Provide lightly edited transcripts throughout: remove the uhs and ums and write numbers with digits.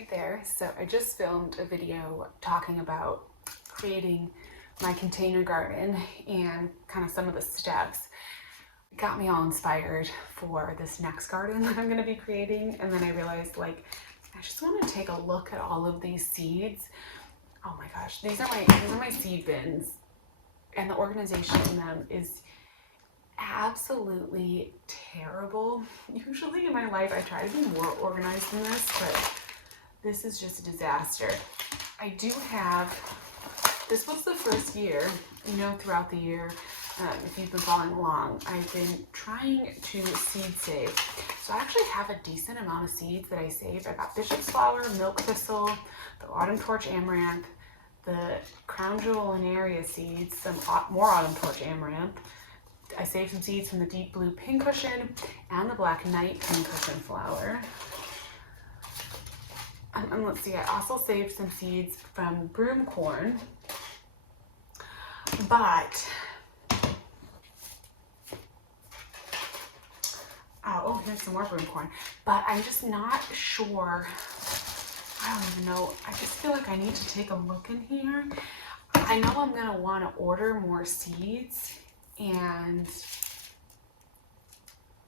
Hi there. So I just filmed a video talking about creating my container garden and kind of some of the steps. It got me all inspired for this next garden that I'm going to be creating, and then I realized, like, I just want to take a look at all of these seeds. Oh my gosh, these are my seed bins, and the organization in them is absolutely terrible. Usually in my life I try to be more organized than this, but this is just a disaster. I do have, this was the first year, you know, throughout the year, if you've been following along, I've been trying to seed save. So I actually have a decent amount of seeds that I saved. I got bishop's flower, milk thistle, the autumn torch amaranth, the crown jewel and area seeds, some more autumn torch amaranth. I saved some seeds from the deep blue pincushion and the black night pincushion flower. And let's see, I also saved some seeds from broom corn, but oh, here's some more broom corn, but I'm just not sure. I don't even know. I just feel like I need to take a look in here. I know I'm gonna want to order more seeds, and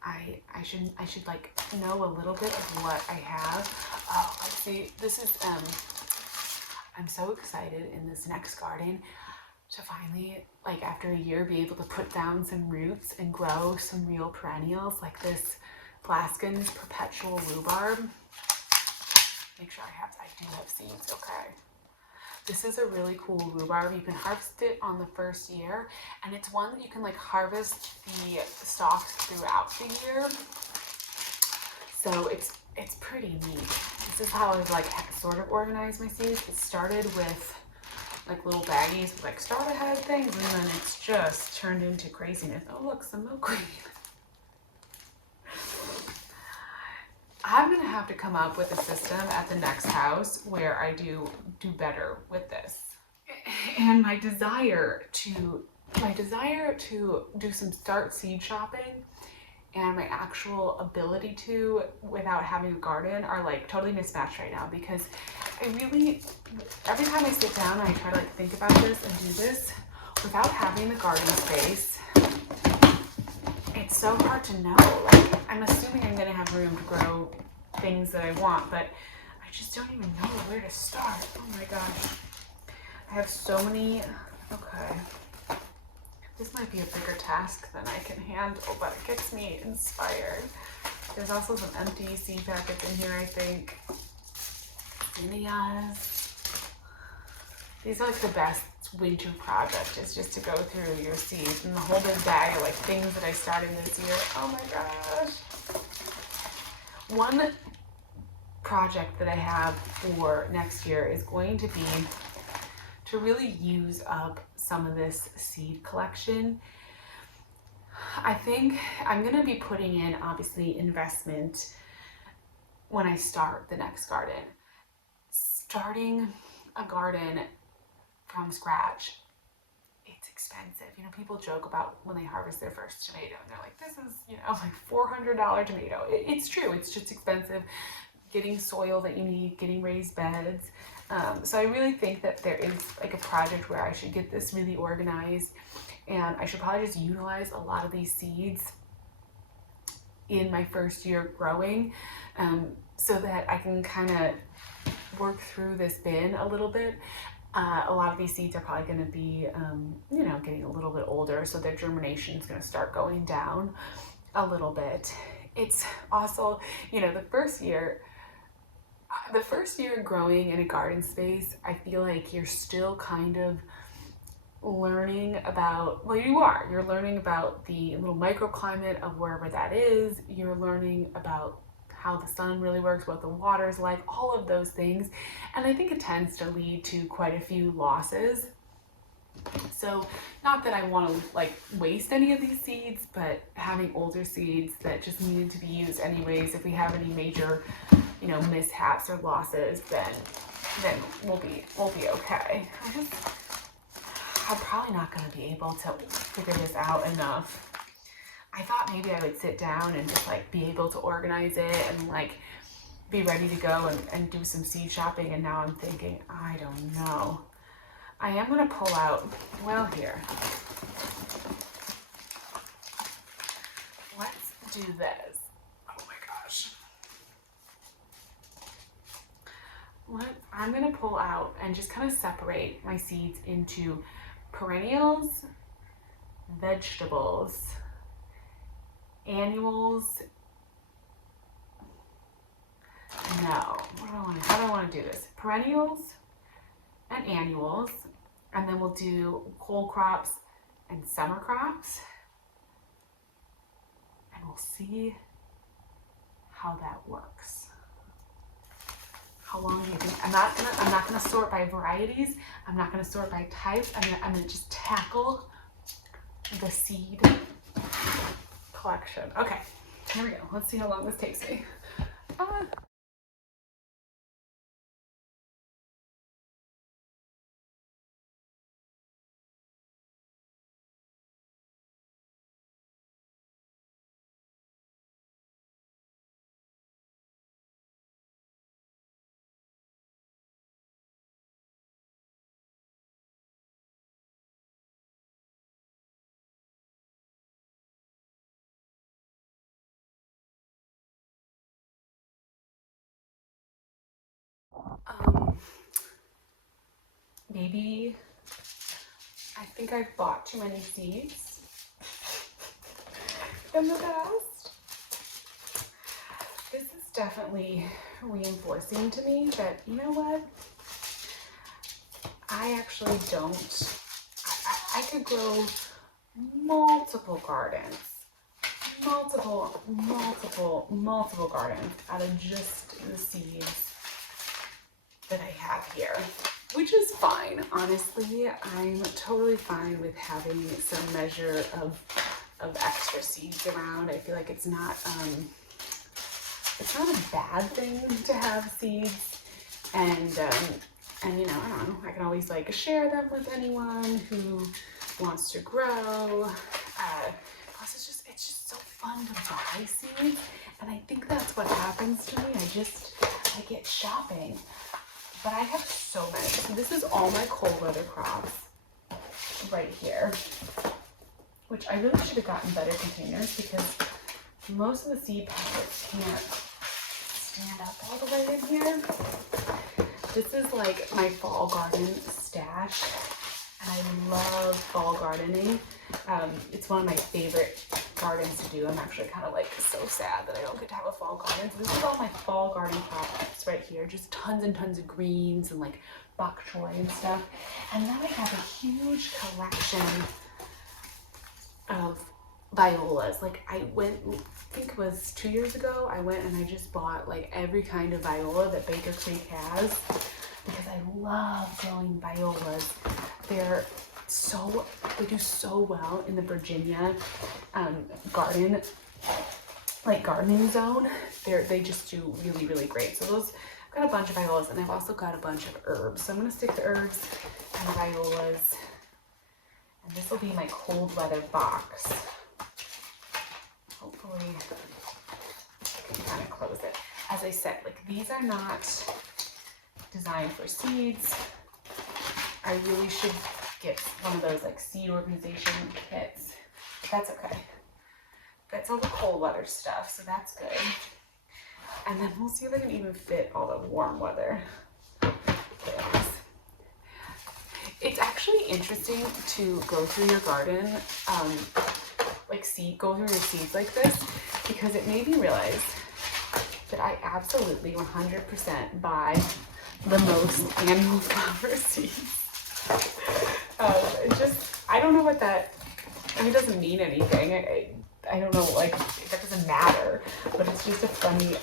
I should like know a little bit of what I have. Oh, let's see, this is I'm so excited in this next garden to finally, like after a year, be able to put down some roots and grow some real perennials like this Glaskin's perpetual rhubarb. Make sure I do have seeds, okay. This is a really cool rhubarb. You can harvest it on the first year, and it's one that you can like harvest the stalks throughout the year. So it's pretty neat. This is how I've like sort of organized my seeds. It started with like little baggies with like start ahead things, and then it's just turned into craziness. Oh look, some milkweed. I'm gonna have to come up with a system at the next house where I do better with this. And my desire to do some start seed shopping and my actual ability to without having a garden are like totally mismatched right now, because I really, every time I sit down and I try to like think about this and do this without having the garden space, it's so hard to know. Like, I'm assuming I'm gonna have room to grow things that I want, but I just don't even know where to start. Oh my gosh. I have so many, okay. This might be a bigger task than I can handle, but it gets me inspired. There's also some empty seed packets in here, I think. Zinnias. These are like the best winter project, is just to go through your seeds and the whole big bag of like things that I started this year. Oh my gosh. One project that I have for next year is going to be to really use up some of this seed collection. I think I'm going to be putting in, obviously, investment when I start the next garden. Starting a garden from scratch, it's expensive. You know, people joke about when they harvest their first tomato and they're like, this is, you know, like $400 tomato. It's true. It's just expensive. Getting soil that you need, getting raised beds. So I really think that there is like a project where I should get this really organized, and I should probably just utilize a lot of these seeds in my first year growing, so that I can kind of work through this bin a little bit. A lot of these seeds are probably going to be, you know, getting a little bit older, so their germination is going to start going down a little bit. It's also, you know, the first year growing in a garden space, I feel like you're still kind of learning about, well, you're learning about the little microclimate of wherever that is. You're learning about how the sun really works, what the water's like, all of those things. And I think it tends to lead to quite a few losses. So not that I want to like waste any of these seeds, but having older seeds that just needed to be used anyways, if we have any major, you know, mishaps or losses, then we'll be okay. I'm probably not going to be able to figure this out enough. I thought maybe I would sit down and just like be able to organize it and like be ready to go and do some seed shopping, and now I'm thinking, I don't know. I am gonna pull out, well, here. Let's do this. Oh my gosh. I'm gonna pull out and just kind of separate my seeds into perennials, vegetables, annuals. No, how do I want to do this? Perennials and annuals, and then we'll do cold crops and summer crops, and we'll see how that works. How long do you think? I'm not gonna sort by varieties. I'm not gonna sort by types. I'm gonna just tackle the seed collection. Okay, here we go. Let's see how long this takes me. Maybe I think I've bought too many seeds in the past. This is definitely reinforcing to me that, you know what? I actually don't. I could grow multiple gardens, multiple gardens out of just the seeds that I have here. Which is fine, honestly. I'm totally fine with having some measure of extra seeds around. I feel like it's not a bad thing to have seeds, and you know, I don't know, I can always like share them with anyone who wants to grow. Plus it's just so fun to buy seeds, and I think that's what happens to me. I get shopping. But I have so many. So this is all my cold weather crops right here, which I really should have gotten better containers because most of the seed packets can't stand up all the way in here. This is like my fall garden stash, and I love fall gardening. It's one of my favorite gardens to do. I'm actually kind of like so sad that I don't get to have a fall garden. So this is all my fall garden crops right here. Just tons and tons of greens and like bok choy and stuff. And then I have a huge collection of violas. Like I think it was 2 years ago, I went and I just bought like every kind of viola that Baker Creek has because I love growing violas. They do so well in the Virginia gardening zone. They just do really, really great. So those, I've got a bunch of violas, and I've also got a bunch of herbs. So I'm gonna stick the herbs and the violas, and this will be my cold weather box. Hopefully I can kind of close it. As I said, like these are not designed for seeds. I really should get one of those like seed organization kits. That's okay. That's all the cold weather stuff, so that's good. And then we'll see if I can even fit all the warm weather things. It's actually interesting to go through your garden, go through your seeds like this, because it made me realize that I absolutely 100% buy the most annual flower seeds. I don't know what that, I mean, it doesn't mean anything. I don't know, like, that doesn't matter, but it's just a funny,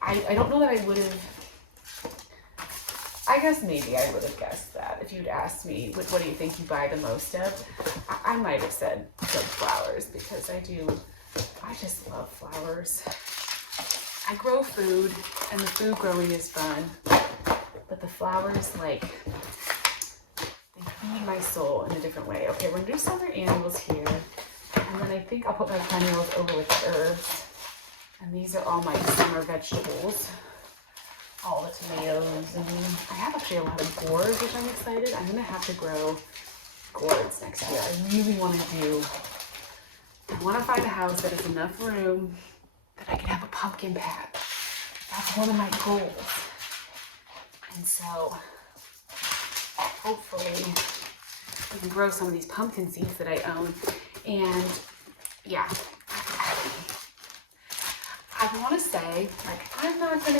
I don't know that I would have, I guess maybe I would have guessed that if you'd asked me, what do you think you buy the most of? I might have said flowers, because I just love flowers. I grow food, and the food growing is fun, but the flowers, like, feed my soul in a different way. Okay, we're gonna do summer annuals here, and then I think I'll put my perennials over with the herbs, and these are all my summer vegetables. tomatoes, and I have actually a lot of gourds, which I'm excited. I'm gonna have to grow gourds next year. I really want to find a house that has enough room that I can have a pumpkin patch. That's one of my goals. And so hopefully I can grow some of these pumpkin seeds that I own. And yeah, I want to say, like, I'm not going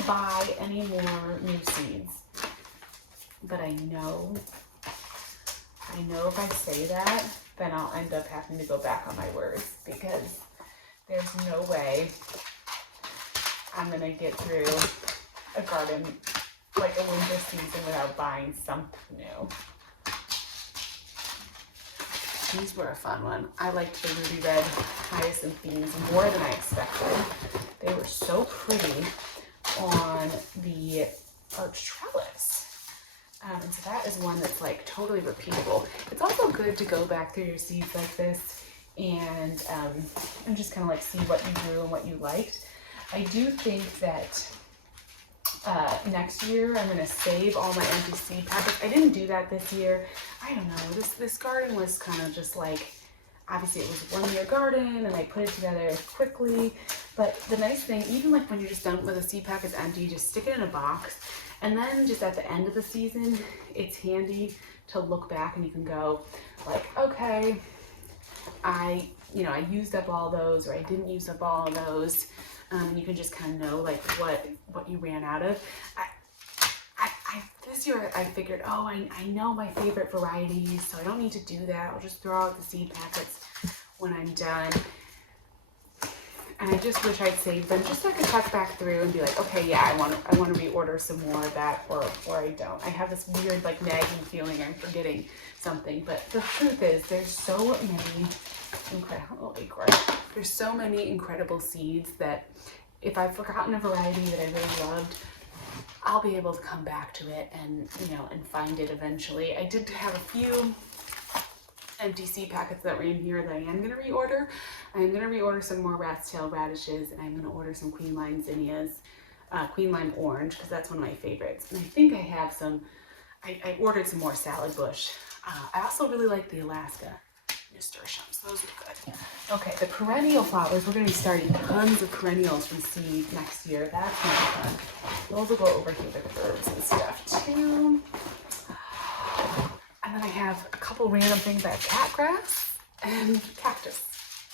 to buy any more new seeds. But I know if I say that, then I'll end up having to go back on my words, because there's no way I'm going to get through a garden, like a winter season, without buying something new. These were a fun one. I liked the ruby red hyacinth beans more than I expected. They were so pretty on the arch trellis. And so that is one that's like totally repeatable. It's also good to go back through your seeds like this and just kind of like see what you grew and what you liked. I do think that next year I'm going to save all my empty seed packets. I didn't do that this year. I don't know. This garden was kind of just like, obviously it was a one-year garden and I put it together quickly. But the nice thing, even like when you're just done with a seed packet's empty, you just stick it in a box. And then just at the end of the season, it's handy to look back and you can go like, okay, I used up all those, or I didn't use up all of those. You can just kind of know like what you ran out of. This year I figured, oh, I know my favorite varieties, so I don't need to do that. I'll just throw out the seed packets when I'm done. And I just wish I'd saved them just so I could check back through and be like, okay, yeah, I want to reorder some more of that, or I don't. I have this weird like nagging feeling I'm forgetting something, but the truth is there's so many incredible seeds that if I've forgotten a variety that I really loved, I'll be able to come back to it and find it eventually. I did have a few empty seed packets that were in here that I am going to reorder. I'm going to reorder some more rat's tail radishes, and I'm going to order some queen lime zinnias, queen lime orange, because that's one of my favorites. And I think I have some, I ordered some more salad bush. I also really like the Alaska nasturtiums. Those are good. Okay, the perennial flowers, we're going to be starting tons of perennials from seed next year. That's going to be fun. Those will go over here with herbs and stuff too. And then I have a couple random things. I have catgrass and cactus,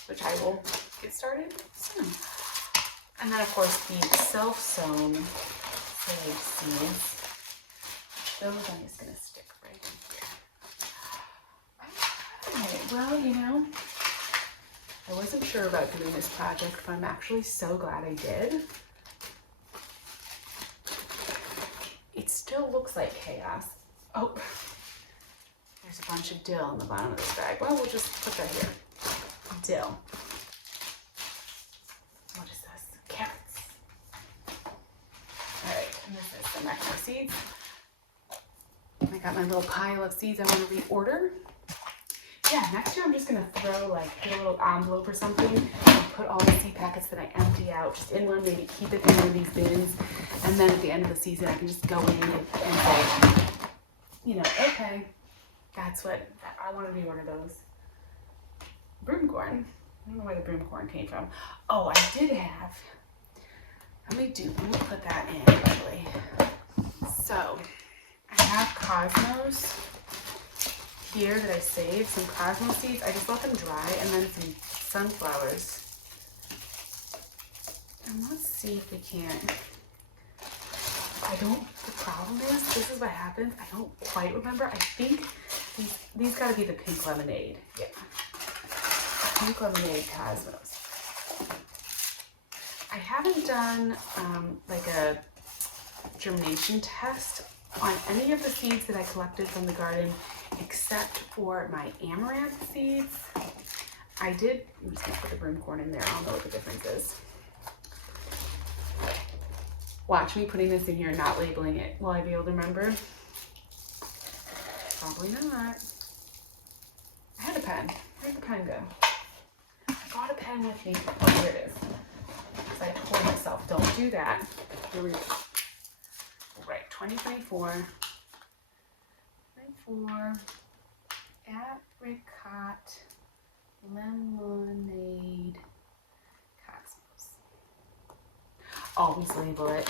which I will get started soon. And then of course the self-sown seeds. Those I'm just going to stick right in here. Okay, well, I wasn't sure about doing this project, but I'm actually so glad I did. It still looks like chaos. Oh, there's a bunch of dill on the bottom of this bag. Well, we'll just put that here. Dill. What is this? Carrots. All right, and this is some extra seeds. I got my little pile of seeds I want to reorder. Yeah, next year I'm just gonna throw get a little envelope or something and put all the seed packets that I empty out just in one, maybe keep it in one of these bins, and then at the end of the season I can just go in and say, okay, that's what I want to reorder those. Broomcorn. I don't know where the broomcorn came from. Oh, I did have. Let me put that in quickly. So I have cosmos here that I saved, some cosmos seeds. I just let them dry, and then some sunflowers. And let's see if we can't. The problem is, this is what happens. I don't quite remember. I think these gotta be the pink lemonade. Yeah. Pink lemonade cosmos. I haven't done like a germination test on any of the seeds that I collected from the garden, except for my amaranth seeds. I'm just gonna put the broomcorn in there. I'll know what the difference is. Watch me putting this in here and not labeling it. Will I be able to remember? Probably not. I had a pen. Where'd the pen go? I bought a pen pen with me. Oh, here it is. Because I told myself, don't do that. Here we go. Right, 2024. 24. Apricot lemonade cosmos. Always label it.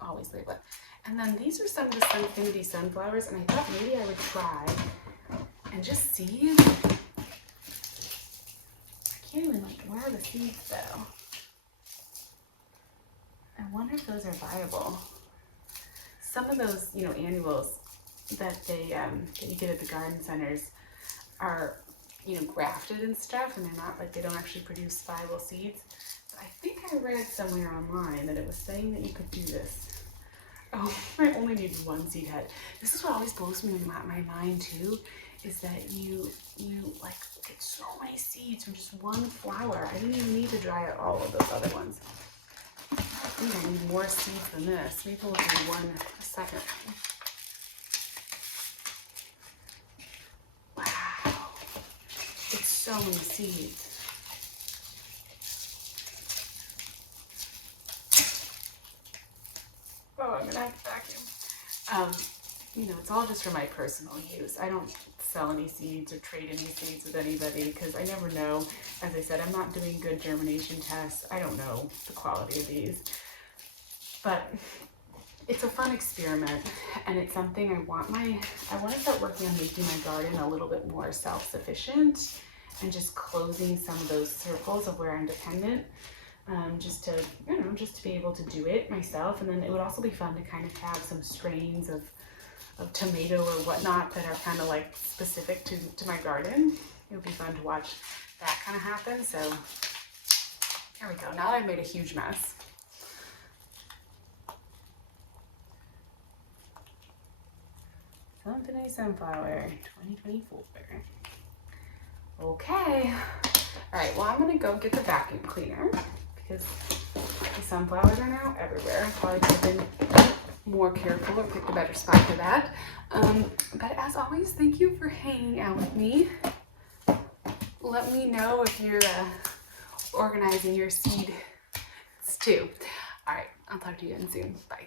Always label it. And then these are some of the Sunfinity sunflowers, and I thought maybe I would try and just see. I can't even, like, where are the seeds though? I wonder if those are viable. Some of those, you know, annuals that they that you get at the garden centers are, you know, grafted and stuff, and they're not, like, they don't actually produce viable seeds. But I think I read somewhere online that it was saying that you could do this. Oh, I only need one seed head. This is what always blows me in my mind too, is that you like get so many seeds from just one flower. I didn't even need to dry out all of those other ones. I think I need more seeds than this. Maybe we'll do a second one. Wow, it's so many seeds. Oh, I'm gonna have to vacuum. You know, it's all just for my personal use. I don't sell any seeds or trade any seeds with anybody because I never know. As I said, I'm not doing good germination tests. I don't know the quality of these. But it's a fun experiment, and it's something I want to start working on making my garden a little bit more self-sufficient and just closing some of those circles of where I'm dependent. Just to, you know, just to be able to do it myself. And then it would also be fun to kind of have some strains of tomato or whatnot that are kind of like specific to my garden. It would be fun to watch that kind of happen. So there we go. Now that I've made a huge mess. Sunfinity sunflower 2024. Okay. All right, well, I'm gonna go get the vacuum cleaner because the sunflowers are now everywhere. Probably could have been more careful or picked a better spot for that. But as always, thank you for hanging out with me. Let me know if you're organizing your seeds too. All right, I'll talk to you again soon. Bye.